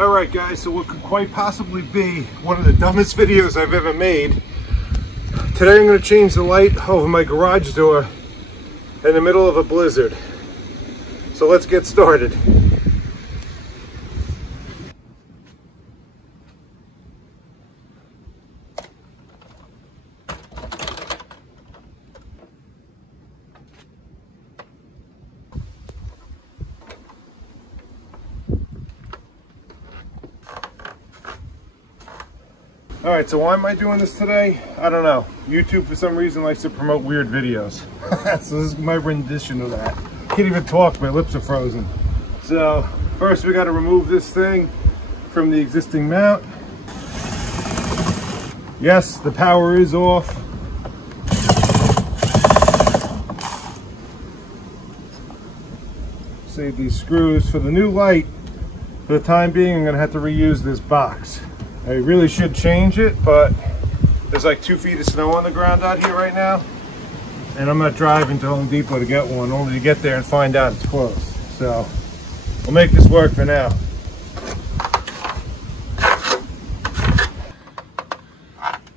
Alright guys, so what could quite possibly be one of the dumbest videos I've ever made. Today I'm going to change the light over my garage door in the middle of a blizzard. So let's get started. Alright, so why am I doing this today? I don't know. YouTube for some reason likes to promote weird videos. So this is my rendition of that. Can't even talk, my lips are frozen. So first we got to remove this thing from the existing mount. Yes, the power is off. Save these screws. For the new light, for the time being, I'm going to have to reuse this box. I really should change it, but there's like 2 feet of snow on the ground out here right now. And I'm not driving to Home Depot to get one, only to get there and find out it's closed. So we'll make this work for now.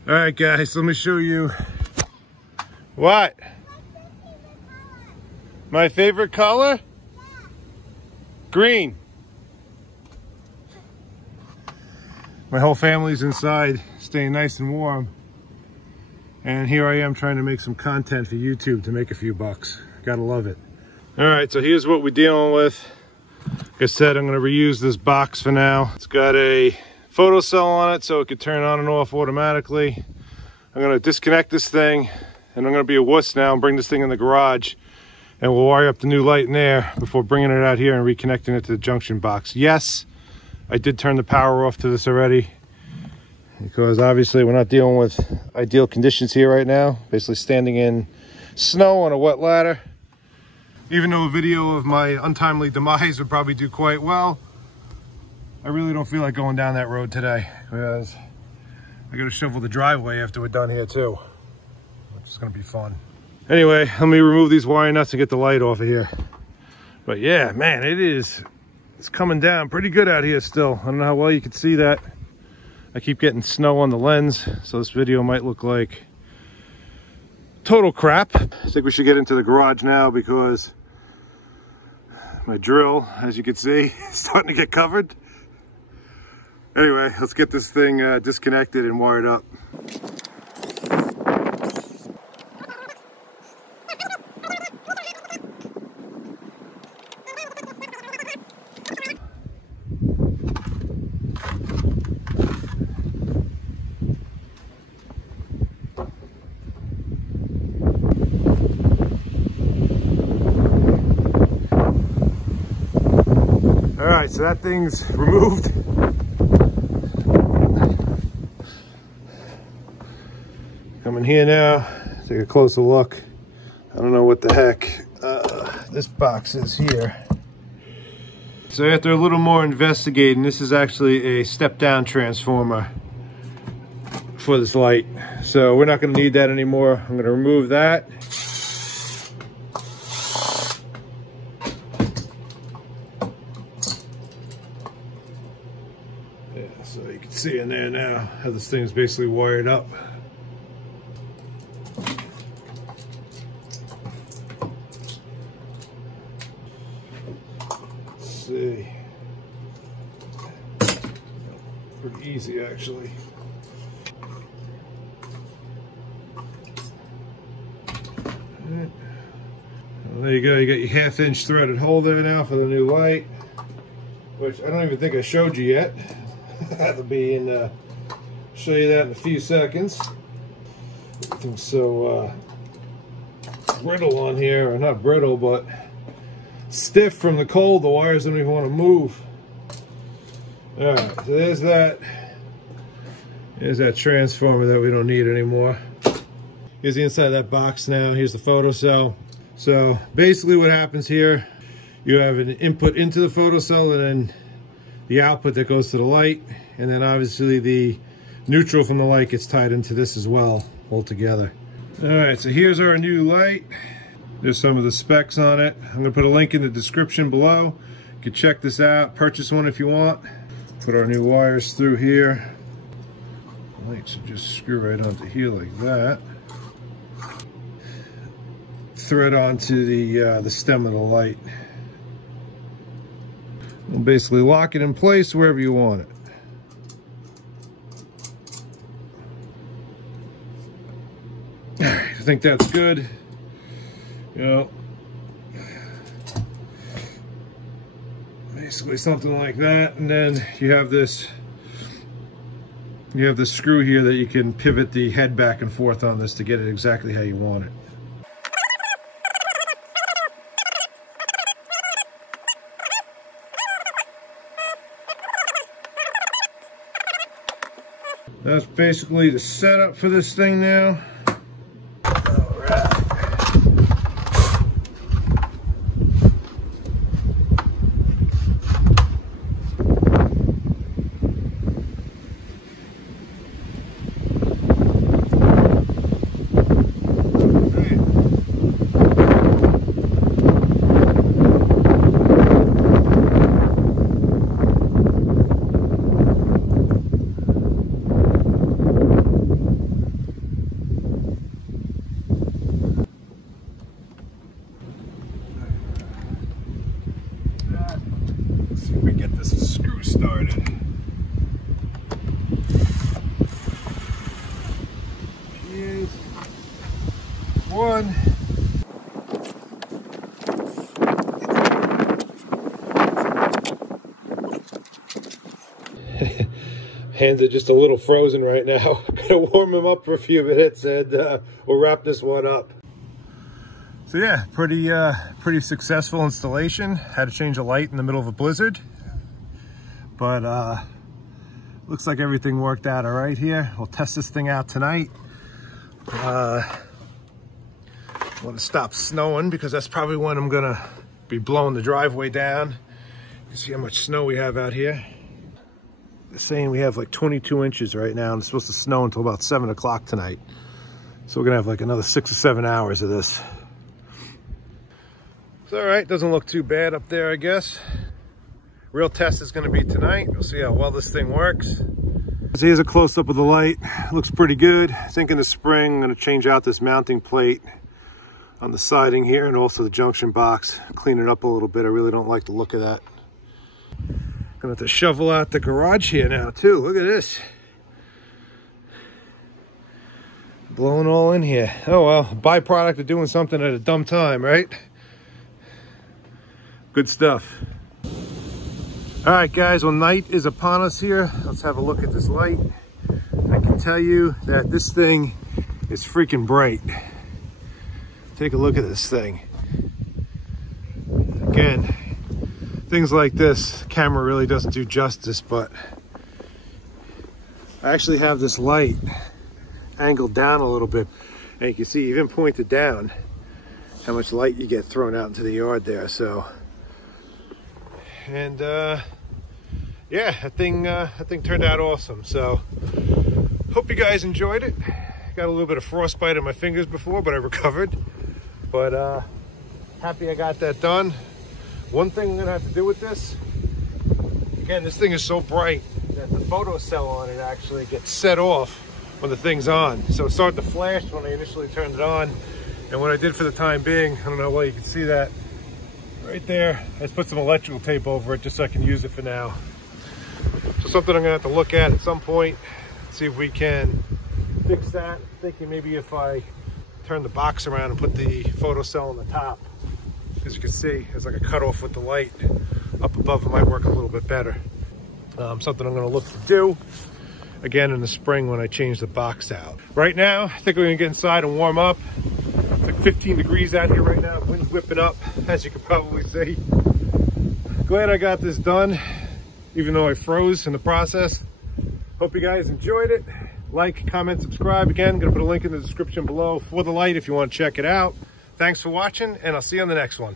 All right, guys, let me show you. What? My favorite color? Green. My whole family's inside, staying nice and warm. And here I am trying to make some content for YouTube to make a few bucks. Gotta love it. All right, so here's what we're dealing with. Like I said, I'm gonna reuse this box for now. It's got a photo cell on it so it could turn on and off automatically. I'm gonna disconnect this thing and I'm gonna be a wuss now and bring this thing in the garage and we'll wire up the new light in there before bringing it out here and reconnecting it to the junction box. Yes, I did turn the power off to this already because obviously we're not dealing with ideal conditions here right now. Basically standing in snow on a wet ladder. Even though a video of my untimely demise would probably do quite well, I really don't feel like going down that road today because I gotta shovel the driveway after we're done here too, which is gonna be fun. Anyway, let me remove these wire nuts and get the light off of here. But yeah, man, it's coming down pretty good out here still. I don't know how well you can see that. I keep getting snow on the lens, so this video might look like total crap. I think we should get into the garage now because my drill, as you can see, is starting to get covered. Anyway, let's get this thing disconnected and wired up. Alright, so that thing's removed. Coming here now, take a closer look. I don't know what the heck this box is here. So after a little more investigating, this is actually a step-down transformer for this light. So we're not going to need that anymore. I'm going to remove that. So you can see in there now how this thing's basically wired up. Let's see. Pretty easy actually. Well, there you go, you got your 1/2-inch threaded hole there now for the new light, which I don't even think I showed you yet. That'll be in, show you that in a few seconds. Everything's so brittle on here, or not brittle, but stiff from the cold. The wires don't even want to move. All right, so there's that. Here's that transformer that we don't need anymore. Here's the inside of that box now. Here's the photo cell. So basically what happens here, you have an input into the photo cell and then the output that goes to the light, and then obviously the neutral from the light gets tied into this as well, all together. All right, so here's our new light. There's some of the specs on it. I'm gonna put a link in the description below. You can check this out, purchase one if you want. Put our new wires through here. The light should just screw right onto here like that. Thread onto the stem of the light. We'll basically lock it in place wherever you want it. Alright, I think that's good. You know, basically something like that, and then you have this screw here that you can pivot the head back and forth on this to get it exactly how you want it. That's basically the setup for this thing now. Started. Here's one. Hands are just a little frozen right now. Gotta warm them up for a few minutes, and we'll wrap this one up. So yeah, pretty successful installation. Had to change a light in the middle of a blizzard. But looks like everything worked out all right here. We'll test this thing out tonight. Want to stop snowing because that's probably when I'm gonna be blowing the driveway down. You can see how much snow we have out here. They're saying we have like 22 inches right now, and it's supposed to snow until about 7 o'clock tonight. So we're gonna have like another 6 or 7 hours of this. It's all right, doesn't look too bad up there, I guess. Real test is going to be tonight. We'll see how well this thing works. So here's a close-up of the light. Looks pretty good. I think in the spring I'm going to change out this mounting plate on the siding here and also the junction box. Clean it up a little bit. I really don't like the look of that. Gonna have to shovel out the garage here now too. Look at this. Blowing all in here. Oh well, byproduct of doing something at a dumb time, right? Good stuff. All right, guys, well, night is upon us here. Let's have a look at this light. I can tell you that this thing is freaking bright. Take a look at this thing. Again, things like this, camera really doesn't do justice, but I actually have this light angled down a little bit. And you can see, even pointed down, how much light you get thrown out into the yard there, so. And yeah, that thing turned out awesome. So hope you guys enjoyed it. Got a little bit of frostbite in my fingers before, but I recovered. But happy I got that done. One thing I'm gonna have to do with this, again, this thing is so bright that the photo cell on it actually gets set off when the thing's on. So it started to flash when I initially turned it on. And what I did for the time being, I don't know why you can see that, right there, I just put some electrical tape over it just so I can use it for now. So something I'm gonna have to look at some point, see if we can fix that. I'm thinking maybe if I turn the box around and put the photo cell on the top. As you can see, there's like a cutoff with the light up above. It might work a little bit better. Something I'm gonna look to do again in the spring when I change the box out. Right now, I think we're gonna get inside and warm up. It's like 15 degrees out here right now. The wind's whipping up, as you can probably see. Glad I got this done, even though I froze in the process. Hope you guys enjoyed it. Like, comment, subscribe. Again, I'm gonna put a link in the description below for the light if you want to check it out. Thanks for watching, and I'll see you on the next one.